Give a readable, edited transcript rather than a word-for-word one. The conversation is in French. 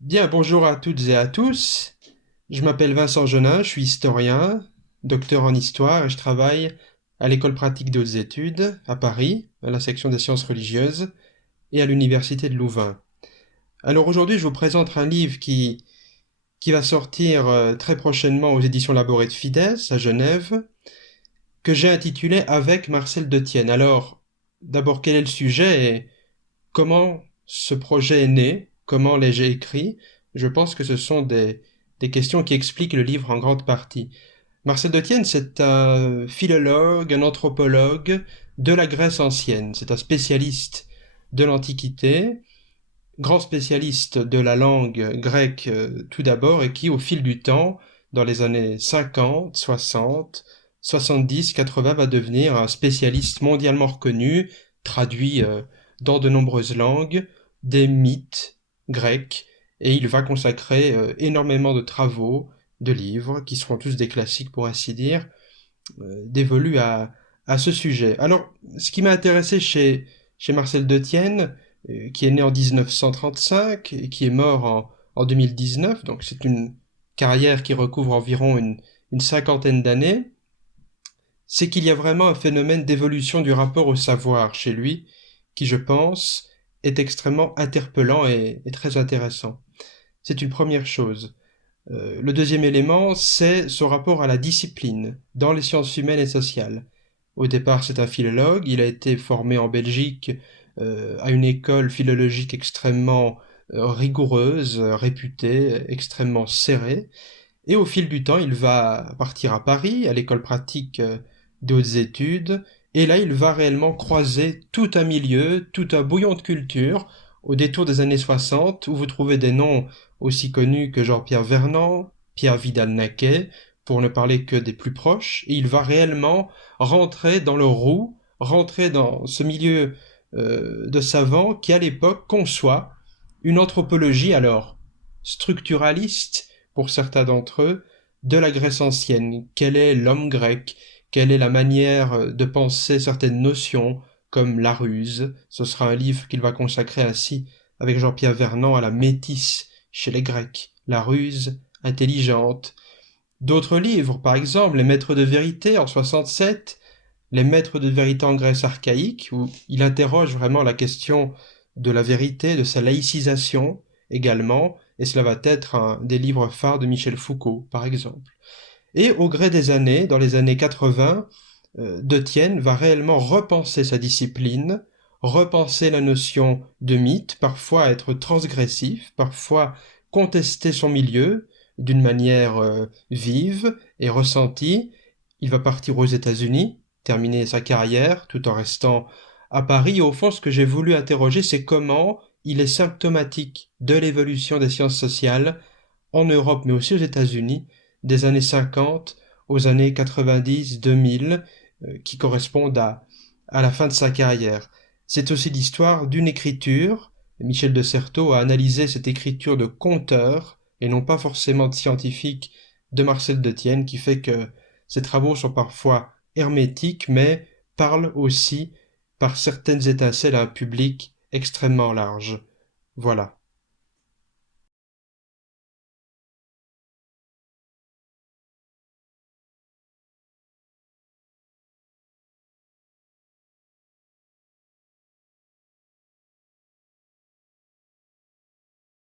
Bien, bonjour à toutes et à tous. Je m'appelle Vincent Genin, je suis historien, docteur en histoire et je travaille à l'École pratique de hautes études à Paris, à la section des sciences religieuses et à l'Université de Louvain. Alors aujourd'hui, je vous présente un livre qui va sortir très prochainement aux éditions Laboré de Fides à Genève, que j'ai intitulé Avec Marcel Detienne. Alors, d'abord, quel est le sujet et comment ce projet est né, comment l'ai-je écrit? Je pense que ce sont des questions qui expliquent le livre en grande partie. Marcel Detienne, c'est un philologue, un anthropologue de la Grèce ancienne. C'est un spécialiste de l'Antiquité, grand spécialiste de la langue grecque tout d'abord, et qui, au fil du temps, dans les années 50, 60, 70, 80, va devenir un spécialiste mondialement reconnu, traduit dans de nombreuses langues, des mythes grecs, et il va consacrer énormément de travaux, de livres, qui seront tous des classiques pour ainsi dire, dévolus à ce sujet. Alors, ce qui m'a intéressé chez Marcel Detienne, qui est né en 1935 et qui est mort en 2019, donc c'est une carrière qui recouvre environ une cinquantaine d'années, c'est qu'il y a vraiment un phénomène d'évolution du rapport au savoir chez lui, qui, je pense, est extrêmement interpellant et très intéressant. C'est une première chose. Le deuxième élément, c'est son rapport à la discipline dans les sciences humaines et sociales. Au départ, c'est un philologue, il a été formé en Belgique à une école philologique extrêmement rigoureuse, réputée, extrêmement serrée, et au fil du temps, il va partir à Paris, à l'école pratique des hautes études, et là, il va réellement croiser tout un milieu, tout un bouillon de culture, au détour des années 60, où vous trouvez des noms aussi connus que Jean-Pierre Vernant, Pierre Vidal-Naquet, pour ne parler que des plus proches, et il va réellement rentrer dans le roux, rentrer dans ce milieu de savants qui, à l'époque, conçoit une anthropologie alors structuraliste, pour certains d'entre eux, de la Grèce ancienne. Quel est l'homme grec? Quelle est la manière de penser certaines notions, comme la ruse? Ce sera un livre qu'il va consacrer ainsi, avec Jean-Pierre Vernant, à la métisse chez les Grecs. La ruse intelligente. D'autres livres, par exemple, Les Maîtres de vérité en 67, Les Maîtres de vérité en Grèce archaïque, où il interroge vraiment la question de la vérité, de sa laïcisation également, et cela va être un des livres phares de Michel Foucault, par exemple. Et au gré des années, dans les années 80, Detienne va réellement repenser sa discipline, repenser la notion de mythe, parfois être transgressif, parfois contester son milieu d'une manière vive et ressentie. Il va partir aux États-Unis, terminer sa carrière, tout en restant à Paris. Et au fond, ce que j'ai voulu interroger, c'est comment il est symptomatique de l'évolution des sciences sociales en Europe, mais aussi aux États-Unis, des années 50 aux années 90, 2000, qui correspondent à la fin de sa carrière. C'est aussi l'histoire d'une écriture. Michel de Certeau a analysé cette écriture de conteur, et non pas forcément de scientifique, de Marcel Detienne, qui fait que ses travaux sont parfois hermétiques, mais parlent aussi par certaines étincelles à un public extrêmement large. Voilà.